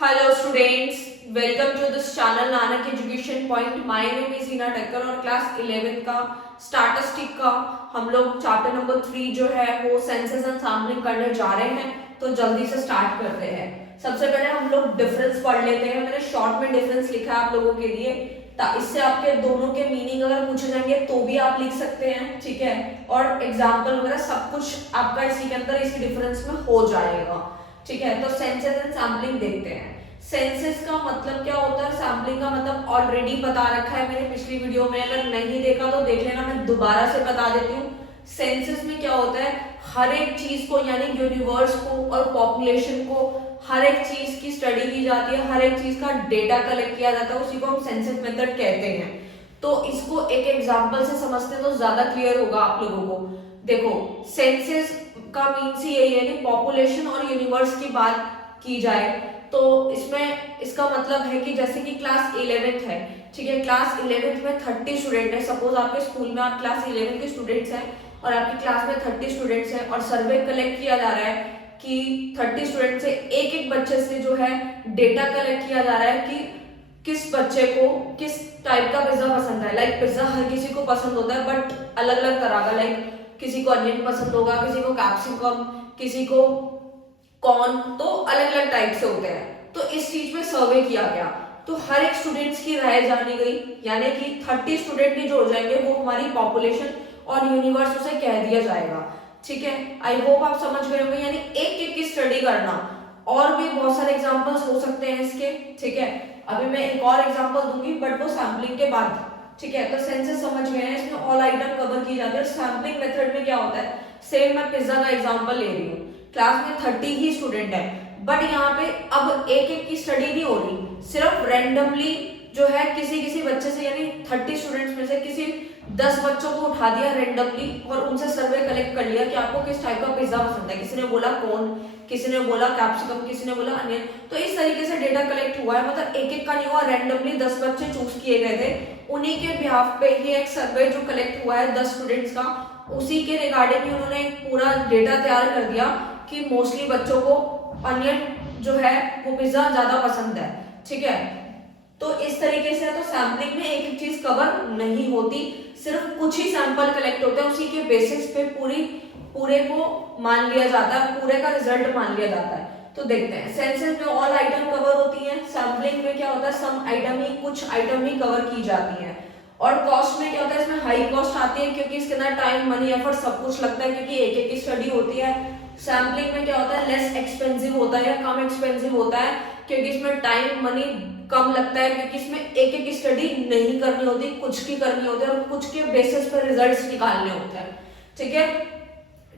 Hello students, welcome to this channel Nanak Education Point. My name is Hina Thakkar और class 11 का statistic का हम लोग chapter number 3 जो है वो सेंसस एंड सैम्पलिंग करने जा रहे हैं, तो जल्दी से स्टार्ट करते हैं। सबसे पहले हम लोग डिफरेंस पढ़ लेते हैं। मैंने शॉर्ट में डिफरेंस लिखा है आप लोगों के लिए, इससे आपके दोनों के मीनिंग अगर पूछे जाएंगे तो भी आप लिख सकते हैं, ठीक है। और एग्जाम्पल वगैरह सब कुछ आपका इसी के अंदर इसी डिफरेंस में हो जाएगा, ठीक है। तो सेंसस एंड सैम्पलिंग देखते हैं। सेंसस का मतलब क्या होता है, सैम्पलिंग का मतलब ऑलरेडी बता रखा है मैंने पिछली वीडियो में, अगर नहीं देखा तो देख लेना, मैं दोबारा से बता देती हूँ। सेंसस में क्या होता है, हर एक चीज को यानी यूनिवर्स को और पॉपुलेशन को हर एक चीज की स्टडी की जाती है, हर एक चीज का डेटा कलेक्ट किया जाता है, उसी को हम सेंसस मेथड कहते हैं। तो इसको एक एग्जांपल से समझते हैं तो ज्यादा क्लियर होगा आप लोगों को। देखो, सेंसस का मीन्स ही यही है कि पॉपुलेशन और यूनिवर्स की बात की जाए, तो इसमें इसका मतलब है कि जैसे कि क्लास 11th है, ठीक है। क्लास 11th में 30 स्टूडेंट है। सपोज आपके स्कूल में आप क्लास 11 के स्टूडेंट्स हैं और आपकी क्लास में 30 स्टूडेंट्स हैं और सर्वे कलेक्ट किया जा रहा है कि 30 स्टूडेंट से एक एक बच्चे से जो है डेटा कलेक्ट किया जा रहा है कि किस बच्चे को किस टाइप का पिज्जा पसंद है। लाइक पिज्जा हर किसी को पसंद होता है बट अलग अलग तरह का, लाइक किसी को अनियन पसंद होगा, किसी को कैप्सिकम, किसी को कॉर्न, तो अलग अलग टाइप से होते हैं। तो इस चीज में सर्वे किया गया, तो हर एक स्टूडेंट्स की राय जानी गई, यानी कि 30 स्टूडेंट भी जोड़ जाएंगे वो हमारी पॉपुलेशन और यूनिवर्स उसे कह दिया जाएगा, ठीक है। आई होप आप समझ गए होंगे, यानी एक एक की स्टडी करना। और भी बहुत सारे एग्जांपल्स हो सकते हैं इसके, ठीक है। अभी मैं एक और एग्जांपल दूंगी बट वो सैम्पलिंग के बाद, ठीक है। तो सेंसस समझ गए हैं, इसमें ऑल आइटम कवर की जाती है। सैम्पलिंग मेथड में क्या होता है, सेम मैं पिज्जा का एग्जांपल ले रही हूँ, क्लास में 30 ही स्टूडेंट है बट यहाँ पे अब एक एक की स्टडी नहीं हो रही, सिर्फ रैंडमली जो है किसी किसी बच्चे से, यानी 30 स्टूडेंट्स में से किसी 10 बच्चों को उठा दिया रैंडमली और उनसे सर्वे कलेक्ट कर लिया कि आपको किस टाइप का पिज्जा पसंद है। किसी ने बोला कॉर्न, किसी ने बोला कैप्सिकम, किसी ने बोला अनियन। तो इस तरीके से डेटा कलेक्ट हुआ है, मतलब एक एक का नहीं हुआ, रैंडमली 10 बच्चे चूज किए गए थे, उन्हीं के बिहाफ पे ही एक सर्वे जो कलेक्ट हुआ है 10 स्टूडेंट्स का, उसी के रिगार्डिंग ही उन्होंने एक पूरा डेटा तैयार कर दिया कि मोस्टली बच्चों को अनियन जो है वो पिज्जा ज्यादा पसंद है, ठीक है। तो इस तरीके से तो सैम्पलिंग में एक एक चीज कवर नहीं होती, सिर्फ कुछ ही सैंपल कलेक्ट होते हैं, उसी के बेसिस पे पूरे को मान लिया जाता है, पूरे का रिजल्ट मान लिया जाता है। तो देखते हैं, सेंसस में ऑल आइटम कवर होती है, सैम्पलिंग में क्या होता है, सम आइटम ही, कुछ आइटम ही कवर की जाती है। और कॉस्ट में क्या होता है, इसमें हाई कॉस्ट आती है क्योंकि इसके अंदर टाइम, मनी, एफर्ट सब कुछ लगता है क्योंकि एक एक की स्टडी होती है। सैम्पलिंग में क्या होता है, लेस एक्सपेंसिव होता है या कम एक्सपेंसिव होता है क्योंकि इसमें टाइम, मनी कम लगता है क्योंकि इसमें एक एक की स्टडी नहीं करनी होती, कुछ की करनी होती है और कुछ के बेसिस पर रिजल्ट्स निकालने होते हैं, ठीक है।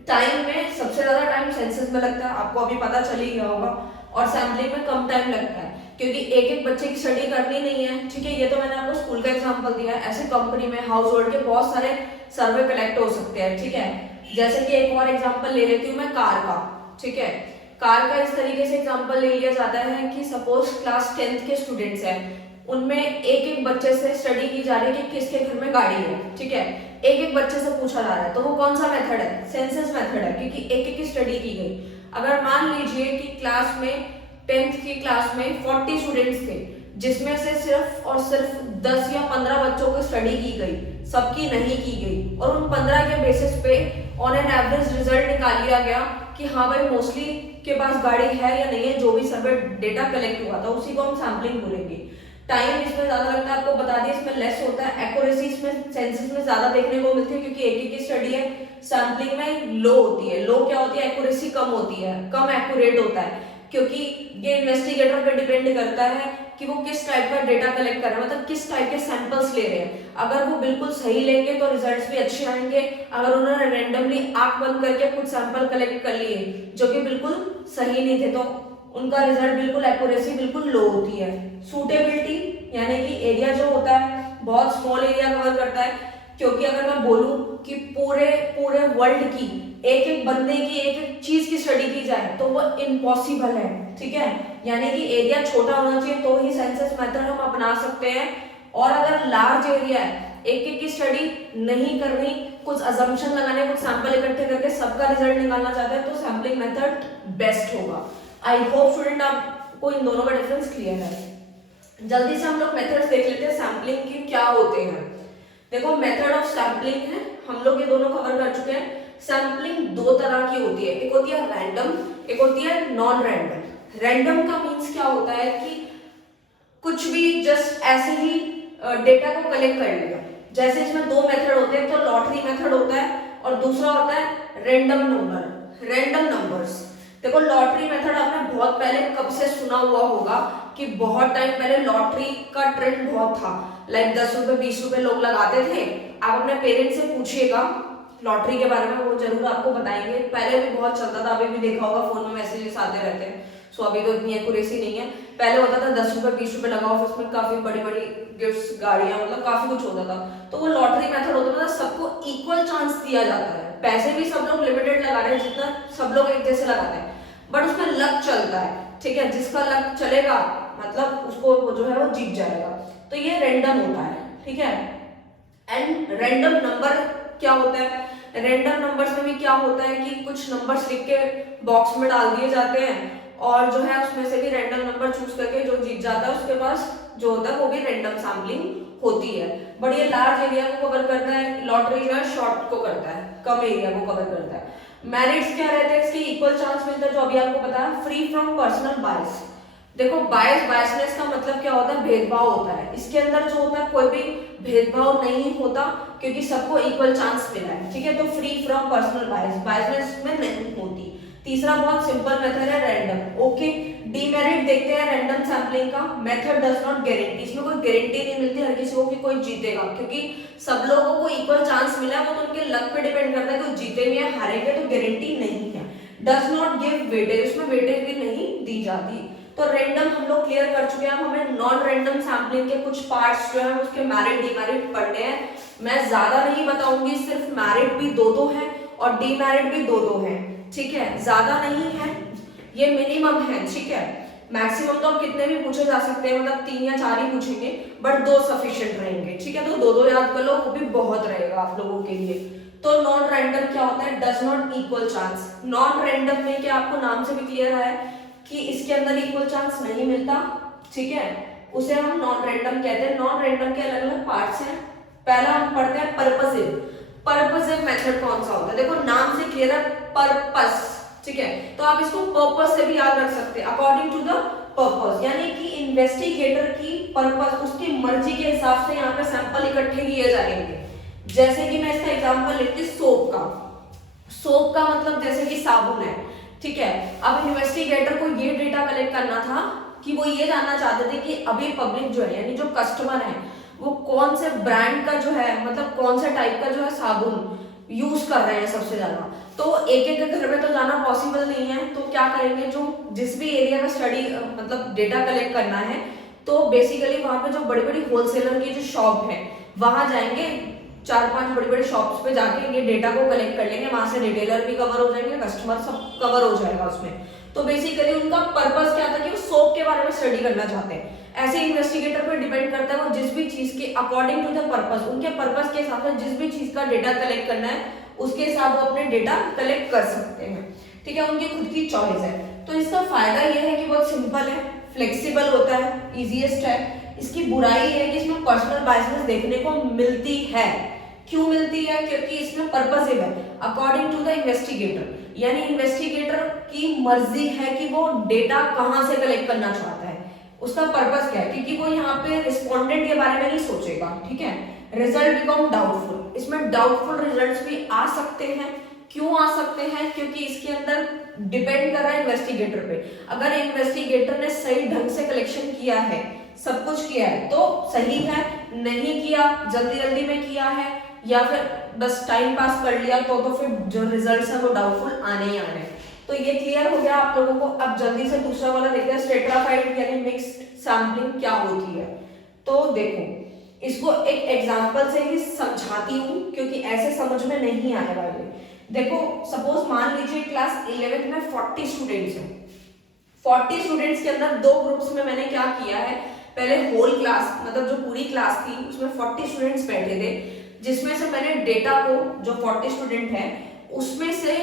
टाइम में सबसे ज्यादा टाइम सेंसस में लगता है, आपको अभी पता चल ही गया होगा, और सैम्पलिंग में कम टाइम लगता है क्योंकि एक एक बच्चे की स्टडी करनी नहीं है, ठीक है। ये तो मैंने आपको स्कूल का एग्जांपल दिया है, ऐसे कंपनी में, हाउस होल्ड के बहुत सारे सर्वे कलेक्ट हो सकते हैं, ठीक है। जैसे कि एक और एग्जांपल ले लेती हूँ मैं कार का, ठीक है। कार का इस तरीके से एग्जांपल ले लिया जाता है कि सपोज क्लास 10th के स्टूडेंट्स हैं, उनमें एक एक बच्चे से स्टडी की जा रही है कि किसके घर में गाड़ी है, ठीक है। एक एक बच्चे से पूछा जा रहा है, तो वो कौन सा मेथड है, सेंसस मेथड है, क्योंकि एक एक की स्टडी की गई। अगर मान लीजिए कि क्लास में 10th की क्लास में 40 स्टूडेंट्स थे, जिसमें से सिर्फ और सिर्फ 10 या 15 बच्चों को स्टडी की गई, सबकी नहीं की गई, और उन 15 के बेसिस पे ऑन एन एवरेज रिजल्ट निकाल लिया गया कि हाँ भाई मोस्टली के पास गाड़ी है या नहीं है, जो भी सर्वे डेटा कलेक्ट हुआ था उसी को हम सैम्पलिंग बोलेंगे। टाइम इसमें ज्यादा लगता है, आपको बता दिया, इसमें लेस होता है। एक्यूरेसी इसमें सेंसस में ज्यादा देखने को मिलती है क्योंकि एक एक की स्टडी है, सैम्पलिंग में लो होती है। लो क्या होती है, एक्यूरेसी कम होती है, कम एक्यूरेट होता है, क्योंकि ये इन्वेस्टिगेटर पे डिपेंड करता है कि वो किस टाइप का डेटा कलेक्ट कर रहे हैं, मतलब किस टाइप के सैंपल्स ले रहे हैं। अगर वो बिल्कुल सही लेंगे तो रिजल्ट्स भी अच्छे आएंगे, अगर उन्होंने रैंडमली आंख बंद करके कुछ सैंपल कलेक्ट कर लिए जो कि बिल्कुल सही नहीं थे, तो उनका रिजल्ट बिल्कुल, एक्यूरेसी बिल्कुल लो होती है। सूटेबिलिटी यानी कि एरिया जो होता है बहुत स्मॉल एरिया कवर करता है, क्योंकि अगर मैं बोलूं कि पूरे वर्ल्ड की एक एक बंदे की एक एक चीज की स्टडी की जाए तो वो इम्पॉसिबल है, ठीक है। यानी कि एरिया छोटा होना चाहिए तो ही सेंसस मेथड हम अपना सकते हैं। और अगर लार्ज एरिया है, एक एक की स्टडी नहीं करनी, कुछ अजम्पशन लगाने, कुछ सैंपल इकट्ठे करके सबका रिजल्ट निकालना चाहते हैं, तो सैम्पलिंग मेथड बेस्ट होगा। आई होप स्टूडेंट आप सबको इन दोनों का डिफरेंस क्लियर है। जल्दी से हम लोग मेथड्स देख लेते हैं सैम्पलिंग के क्या होते हैं। देखो मेथड ऑफ सैम्पलिंग है, हम लोग ये दोनों कवर कर चुके हैं। सैम्पलिंग दो तरह की होती है, एक होती है रैंडम, एक होती है नॉन रैंडम। रैंडम का मीन्स क्या होता है कि कुछ भी जस्ट ऐसे ही डेटा को कलेक्ट कर लिया। जैसे इसमें दो मेथड होते हैं, तो लॉटरी मेथड होता है और दूसरा होता है रैंडम नंबर, रैंडम नंबर्स। देखो लॉटरी मेथड आपने बहुत पहले कब से सुना हुआ होगा कि बहुत टाइम पहले लॉटरी का ट्रेंड बहुत था, लाइक 10 रुपए 20 रुपए लोग लगाते थे। आप अपने पेरेंट्स से पूछिएगा लॉटरी के बारे में, वो जरूर आपको बताएंगे। पहले भी बहुत चलता था, अभी भी देखा होगा फोन में मैसेजेस आते रहते हैं। सो अभी तो इतनी एक्यूरेसी नहीं है, पहले होता था 10 रुपए 20 रुपए लगाओ, उसमें काफी बड़ी बड़ी गिफ्ट्स, गाड़ियां, मतलब काफी कुछ होता था। तो वो लॉटरी मेथड होता था, सबको इक्वल चांस दिया जाता है। पैसे भी सब लोग लिमिटेड लगा रहे हैं, जितना सब लोग एक जैसे लगाते हैं, बट उसमें लक चलता है, ठीक है। जिसका लक चलेगा मतलब उसको जो है वो जीत जाएगा। तो ये रैंडम होता है, ठीक है। एंड रैंडम नंबर क्या होता है, रैंडम नंबर्स में भी क्या होता है कि कुछ नंबर्स लिख के बॉक्स में डाल दिए जाते हैं और जो है उसमें से भी रैंडम नंबर चूज करके जो जीत जाता है उसके पास जो होता है वो भी रैंडम सैम्पलिंग होती है। बट ये लार्ज एरिया को कवर करता है, लॉटरी जो है शॉर्ट को करता है, कम एरिया को कवर करता है। मेरिट्स क्या रहते हैं इसके, इक्वल चांस मिलता है जो अभी आपको पता है, फ्री फ्रॉम पर्सनल बायस। देखो बायसनेस का मतलब क्या होता है, भेदभाव होता है। इसके अंदर जो होता है कोई भी भेदभाव नहीं होता क्योंकि सबको इक्वल चांस मिला है, ठीक है। तो free from personal bias, biasness में नहीं होती। तीसरा बहुत सिंपल मेथड है रैंडम, ओके। डीमेरिट देखते हैं रैंडम सैम्पलिंग का, मेथड डज नॉट गारंटी, इसमें कोई गारंटी नहीं मिलती हर किसी को कि कोई जीतेगा, क्योंकि सब लोगों को इक्वल चांस मिला है, वो तो उनके लक पे डिपेंड करता है कि वो जीतेंगे या हारेंगे, तो गारंटी नहीं है। डज नॉट गिव वेटेज, उसमें वेटेज भी नहीं दी जाती। तो रैंडम हम लोग क्लियर कर चुके हैं। हमें नॉन रैंडम सैम्पलिंग के कुछ पार्ट्स जो है उसके मेरिट डीमेरिट पढ़ने हैं। मैं ज्यादा नहीं बताऊंगी, सिर्फ मेरिट भी दो है और डीमेरिट भी दो है, ठीक है। ज्यादा नहीं है, ये मिनिमम है, ठीक है। मैक्सिमम तो अब कितने भी पूछे जा सकते हैं, मतलब 3 या 4 ही पूछेंगे, बट 2 सफिशिएंट रहेंगे, ठीक है। तो दो याद कर लो, वो भी बहुत रहेगा आप लोगों के लिए। तो नॉन रैंडम क्या होता है, does not equal chance. Non random में क्या आपको नाम से भी क्लियर है कि इसके अंदर इक्वल चांस नहीं मिलता, ठीक है, उसे हम नॉन रैंडम कहते हैं। नॉन रैंडम के अलग अलग पार्ट्स हैं। पहला हम पढ़ते हैं पर्पसिव। पर्पसिव मेथड कौन सा होता है, देखो नाम से क्लियर है, पर्पस, ठीक है। तो आप इसको पर्पस से भी याद रख सकते हैं, अकॉर्डिंग टू द पर्पस, यानी कि इन्वेस्टिगेटर की पर्पस, उसकी मर्जी के हिसाब से यहाँ पे सैंपल इकट्ठे किए जाएंगे। जैसे कि मैं इसका एग्जांपल लेती हूँ सोप का। सोप का मतलब जैसे कि साबुन है, ठीक है। अब इन्वेस्टिगेटर को ये डेटा कलेक्ट करना था कि वो ये जानना चाहते थे कि अभी पब्लिक जो है, यानी जो कस्टमर है, वो कौन से ब्रांड का जो है, मतलब कौन से टाइप का जो है साबुन यूज कर रहे हैं सबसे ज्यादा। तो एक एक घर में तो जाना पॉसिबल नहीं है, तो क्या करेंगे, जो जिस भी एरिया का स्टडी मतलब डेटा कलेक्ट करना है, तो बेसिकली वहां पे जो बड़ी बड़ी होलसेलर की जो शॉप है वहां जाएंगे, 4-5 बड़ी बड़ी शॉप्स पे जाके ये डेटा को कलेक्ट कर लेंगे। वहां से रिटेलर भी कवर हो जाएंगे, कस्टमर सब कवर हो जाएगा उसमें। तो बेसिकली उनका पर्पस क्या था कि वो सोप के बारे में स्टडी करना चाहते हैं। ऐसे इन्वेस्टिगेटर पर डिपेंड करता है, वो जिस भी चीज के अकॉर्डिंग टू द पर्पस, उनके पर्पस के हिसाब से जिस भी चीज का डेटा कलेक्ट करना है उसके हिसाब वो अपने डेटा कलेक्ट कर सकते हैं, ठीक है। उनकी खुद की चॉइस है। तो इसका फायदा यह है कि बहुत सिंपल है, फ्लेक्सिबल होता है, इजीएस्ट है। इसकी बुराई है कि इसमें पर्सनल बायसनेस देखने को मिलती है। क्यों मिलती है, क्योंकि इसमें पर्पसिव है, अकॉर्डिंग टू द इन्वेस्टिगेटर, यानी इन्वेस्टिगेटर की मर्जी है कि वो डेटा कहां से कलेक्ट करना चाहता है, उसका पर्पस क्या है, क्योंकि वो यहाँ पे रिस्पोंडेंट के बारे में नहीं सोचेगा, ठीक है। रिजल्ट बिकम डाउटफुल, इसमें डाउटफुल रिजल्ट्स भी आ सकते हैं। क्यों आ सकते हैं, क्योंकि इसके अंदर डिपेंड कर रहा है इन्वेस्टिगेटर पे। अगर इन्वेस्टिगेटर ने सही ढंग से कलेक्शन किया है, सब कुछ किया है, तो सही है, नहीं किया, जल्दी जल्दी में किया है, या फिर बस टाइम पास कर लिया, तो फिर जो रिजल्ट्स है वो डाउटफुल आने ही आने। तो ये क्लियर हो गया आप लोगों को। अब जल्दी से दूसरा वाला देखते हैं, स्ट्रेटिफाइड यानी मिक्स्ड सैम्पलिंग क्या होती है। तो देखो इसको एक एग्जांपल से ही समझाती हूँ, क्योंकि ऐसे समझ में नहीं आने वाले। देखो सपोज मान लीजिए क्लास 11th में 40 स्टूडेंट्स हैं। 40 स्टूडेंट्स के अंदर 2 ग्रुप्स में मैंने क्या किया है, पहले होल क्लास, मतलब जो पूरी क्लास थी उसमें 40 स्टूडेंट्स बैठे थे, जिसमें से मैंने डेटा को, जो 40 स्टूडेंट है उसमें से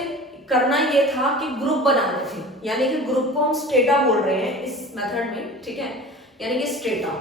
करना ये था कि ग्रुप बनाने थे, यानी कि ग्रुप को हम स्टेटा बोल रहे हैं इस मेथड में, ठीक है, यानी कि स्टेटा।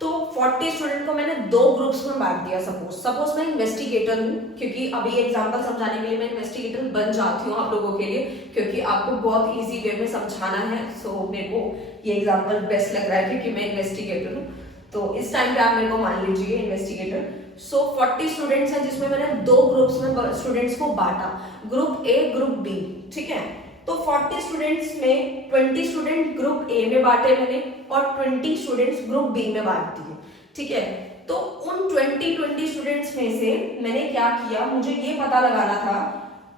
तो 40 स्टूडेंट को मैंने 2 ग्रुप्स में बांट दिया। सपोज मैं इन्वेस्टिगेटर हूँ, क्योंकि अभी एग्जांपल समझाने के लिए मैं इन्वेस्टिगेटर बन जाती हूँ आप लोगों के लिए, क्योंकि आपको बहुत इजी वे में समझाना है। सो मेरे को ये एग्जांपल बेस्ट लग रहा है क्योंकि मैं इन्वेस्टिगेटर हूँ, तो इस टाइम पे आप मेरे को मान लीजिए इन्वेस्टिगेटर। सो 40 स्टूडेंट्स हैं जिसमें मैंने 2 ग्रुप्स में स्टूडेंट्स को बांटा, ग्रुप ए ग्रुप बी, ठीक है। तो 40 स्टूडेंट्स में 20 स्टूडेंट ग्रुप ए में बांटे मैंने और 20 स्टूडेंट्स ग्रुप बी में बांट दिए, ठीक है। तो उन 20 स्टूडेंट्स में से मैंने क्या किया, मुझे ये पता लगाना था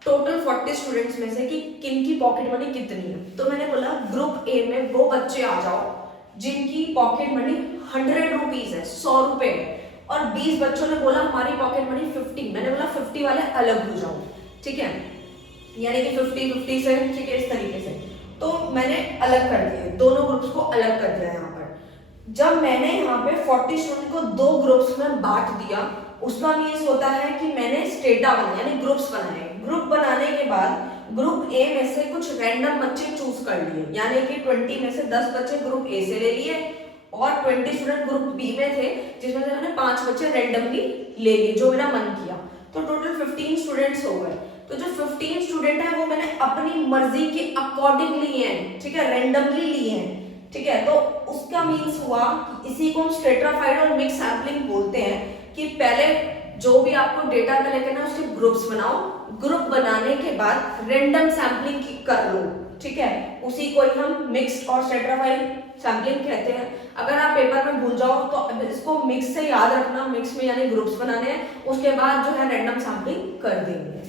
टोटल 40 स्टूडेंट्स में से कि किन की पॉकेट मनी कितनी है। तो मैंने बोला ग्रुप ए में वो बच्चे आ जाओ जिनकी पॉकेट मनी 100 रुपीज है, 100 रुपए, और 20 बच्चों ने बोला हमारी पॉकेट मनी 50। मैंने बोला 50 वाले अलग हो जाओ, ठीक है, यानी कि 50-50 से, ठीक है, इस तरीके से। तो मैंने अलग कर दिए, दोनों ग्रुप्स को अलग कर दिया। यहाँ पर जब मैंने यहाँ पे 40 स्टूडेंट को 2 ग्रुप्स में बांट दिया, उसका मीन्स होता है कि मैंने स्टेटा बनाया, यानी ग्रुप्स बनाए। ग्रुप बनाने के बाद ग्रुप ए में से कुछ रैंडम बच्चे चूज कर लिए, यानी कि 20 में से 10 बच्चे ग्रुप ए से ले लिए और 20 स्टूडेंट ग्रुप बी में थे जिसमें से मैंने 5 बच्चे रैंडमली ले लिए जो मेरा मन किया। तो टोटल 15 स्टूडेंट्स हो गए। तो जो 15 स्टूडेंट है वो मैंने अपनी मर्जी के अकॉर्डिंग लिए हैं, ठीक है, रैंडमली लिए हैं, ठीक है। तो उसका मीन्स हुआ कि इसी को हम स्ट्रेटिफाइड और मिक्स सैम्पलिंग बोलते हैं कि पहले जो भी आपको डेटा कलेक्ट करना है उसके ग्रुप्स बनाओ, ग्रुप बनाने के बाद रैंडम सैम्पलिंग कर लो, ठीक है, उसी को ही हम मिक्स्ड और स्ट्रेटिफाइड सैम्पलिंग कहते हैं। अगर आप पेपर में भूल जाओ तो इसको मिक्स से याद रखना, मिक्स में यानी ग्रुप्स बनाने हैं, उसके बाद जो है रैंडम सैम्पलिंग कर देंगे,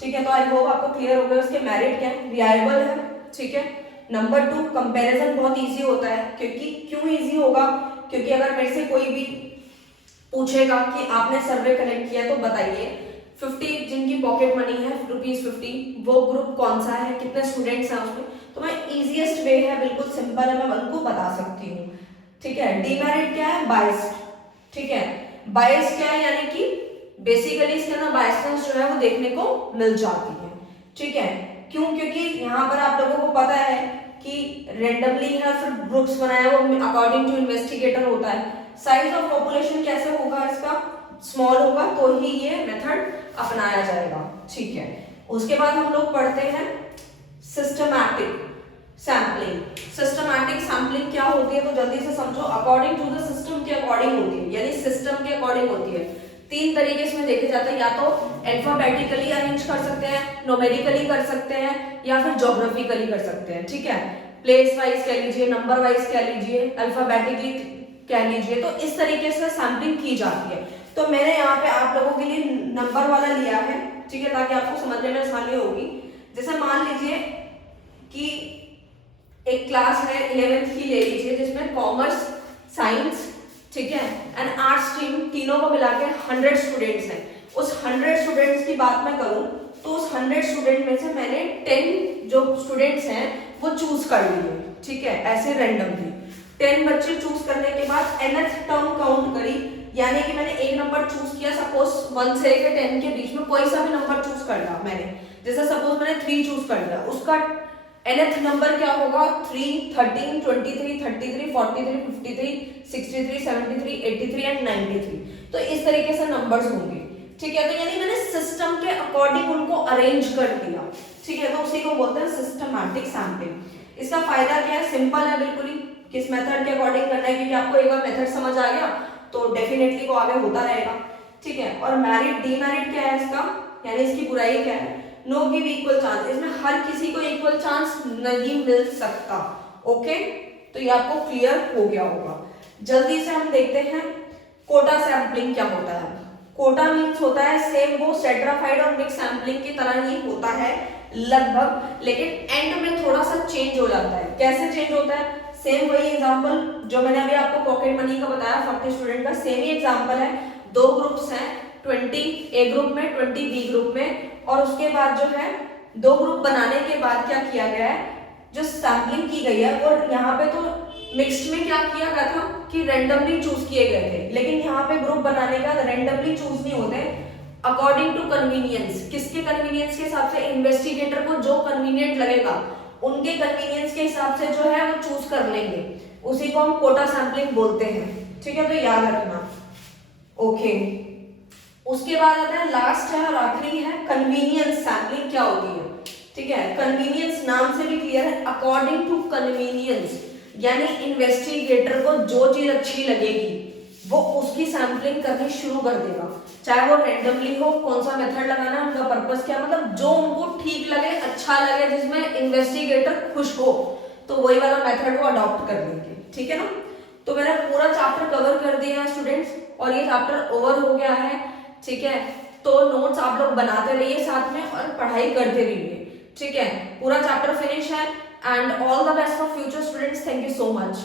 ठीक है। तो आई होप आपको क्लियर हो गया। उसके मेरिट क्या है, रिलायबल है, ठीक है। नंबर 2, कंपैरिजन बहुत इजी होता है, क्योंकि क्यों इजी होगा, क्योंकि अगर मेरे से कोई भी पूछेगा कि आपने सर्वे कनेक्ट किया तो बताइए 50 जिनकी पॉकेट मनी है ₹50, वो ग्रुप कौन सा है, कितने स्टूडेंट्स हैं उसमें, तो मैं इजीएस्ट वे है, बिल्कुल सिंपल है, मैं उनको बता सकती हूँ, ठीक है। डीमेरिट क्या है, बायस्ड, ठीक है। बायस क्या है, यानी कि बेसिकली इसके अंदर बायसनेस जो है वो देखने को मिल जाती है, ठीक है। क्यों, क्योंकि यहाँ पर आप लोगों को पता है कि रेंडमली है, फिर ग्रुप्स बनाए वो अकॉर्डिंग टू इन्वेस्टिगेटर होता है। साइज ऑफ पॉपुलेशन कैसे होगा, इसका स्मॉल होगा तो ही ये मेथड अपनाया जाएगा, ठीक है। उसके बाद हम लोग पढ़ते हैं सिस्टमैटिक सैम्पलिंग। सिस्टमैटिक सैम्पलिंग क्या होती है, तो जल्दी से समझो, अकॉर्डिंग टू द सिस्टम के अकॉर्डिंग होती है, यानी सिस्टम के अकॉर्डिंग होती है। 3 तरीके इसमें देखे जाते हैं, या तो अल्फाबेटिकली अरेंज कर सकते हैं, न्यूमेरिकली कर सकते हैं, या फिर ज्योग्राफिकली कर सकते हैं, ठीक है। प्लेस वाइज कह लीजिए, नंबर वाइज कह लीजिए, अल्फाबेटिकली कह लीजिए, तो इस तरीके से सैम्पलिंग की जाती है। तो मैंने यहाँ पे आप लोगों के लिए नंबर वाला लिया है, ठीक है, ताकि आपको समझने में आसानी होगी। जैसे मान लीजिए कि एक क्लास है 11th की ले लीजिए, जिसमें कॉमर्स, साइंस, ठीक है, एंड आर्ट्स स्ट्रीम, तीनों को मिला के 100 स्टूडेंट्स हैं। उस 100 स्टूडेंट्स की बात मैं करूं तो उस 100 स्टूडेंट में से मैंने 10 जो स्टूडेंट्स हैं वो चूज कर लिए, ठीक है, ऐसे रैंडमली 10 बच्चे चूज करने के बाद nth टर्म काउंट करी, यानी कि मैंने एक नंबर चूज किया, सपोज 1 से लेकर 10 के बीच में कोई सा भी नंबर चूज कर लिया मैंने, जैसे सपोज मैंने 3 चूज कर लिया, उसका nth नंबर क्या होगा, 3, 13, 23, 33, 43, 53, 63, 73, 83 एंड 93। तो इस तरीके से नंबर्स होंगे, ठीक है। तो यानी मैंने सिस्टम के अकॉर्डिंग उनको अरेंज कर दिया, ठीक है, तो उसी को बोलते हैं सिस्टमैटिक सैम्पलिंग। इसका फायदा क्या है, सिंपल है बिल्कुल ही, किस मेथड के अकॉर्डिंग करना है, क्योंकि आपको एक बार मेथड समझ आ गया तो डेफिनेटली वो आगे होता रहेगा, ठीक है। और मेरिट डीमेरिट क्या है इसका, यानी इसकी बुराई क्या है, नो गिव इक्वल चांस, इसमें हर किसी को इक्वल चांस नहीं मिल सकता, ओके। तो ये आपको क्लियर हो गया होगा। जल्दी से हम देखते हैं कोटा सैम्पलिंग क्या होता है। कोटा मीन्स होता है सेम वो स्ट्रेटिफाइड और मिक्स सैम्पलिंग की तरह ही होता है लगभग, लेकिन एंड में थोड़ा सा चेंज हो जाता है। कैसे चेंज होता है, सेम वही एग्जांपल जो मैंने अभी आपको पॉकेट मनी का बताया 40 स्टूडेंट का, सेम ही एग्जांपल है। 2 ग्रुप्स हैं, 20 ए ग्रुप में, 20 बी ग्रुप में, और उसके बाद जो है 2 ग्रुप बनाने के बाद क्या किया गया है, जो सैम्पलिंग की गई है, और यहाँ पे तो मिक्स्ड में क्या किया गया था कि रैंडमली चूज किए गए थे, लेकिन यहाँ पे ग्रुप बनाने के बाद रैंडमली चूज नहीं होते, अकॉर्डिंग टू कन्वीनियंस, किसके कन्वीनियंस के हिसाब से, इन्वेस्टिगेटर को जो कन्वीनियंट लगेगा उनके कन्वीनियंस के हिसाब से जो है वो चूज कर लेंगे, उसी को हम कोटा सैंपलिंग बोलते हैं, ठीक है, तो याद रखना। ओके, उसके बाद आता है लास्ट है और आखिरी है कन्वीनियंस सैंपलिंग क्या होती है, ठीक है। कन्वीनियंस नाम से भी क्लियर है, अकॉर्डिंग टू कन्वीनियंस, यानी इन्वेस्टिगेटर को जो चीज अच्छी लगेगी वो उसकी सैंपलिंग करनी शुरू कर देगा, चाहे वो रैंडमली हो, कौन सा मेथड लगाना है, उनका पर्पस क्या, मतलब जो उनको ठीक लगे, अच्छा लगे, जिसमें इन्वेस्टिगेटर खुश हो, तो वही वाला मेथड वो अडॉप्ट कर लेंगे, ठीक है ना। तो मैंने पूरा चैप्टर कवर कर दिया है स्टूडेंट्स, और ये चैप्टर ओवर हो गया है, ठीक है। तो नोट्स आप लोग बनाते रहिए साथ में और पढ़ाई करते रहिए, ठीक है। पूरा चैप्टर फिनिश है, and all the best for future students, thank you so much.